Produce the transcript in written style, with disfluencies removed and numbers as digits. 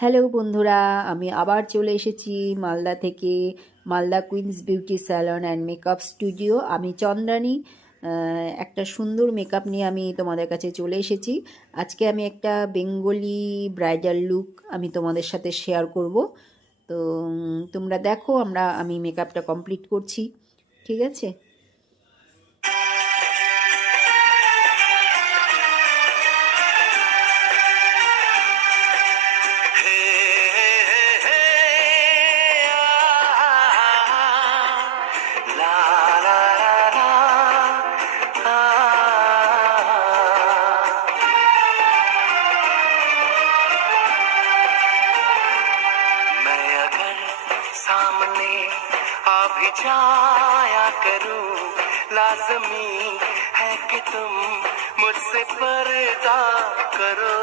Hello বন্ধুরা, আমি আবার চলে এসেছি মালদা থেকে। Malda Queens beauty salon and makeup studio. আমি চন্দ্রানী। একটা সুন্দর মেকআপ নিয়ে আমি তোমাদের কাছে চলে এসেছি। আজকে আমি একটা বেঙ্গলি ব্রাইডাল লুক আমি তোমাদের সাথে শেয়ার করব। তো তোমরা দেখো আমি মেকআপটা কমপ্লিট করছি। ঠিক আছে? सामने आ भी जाया करूं, लाजमी है कि तुम मुझसे पर्दा करो।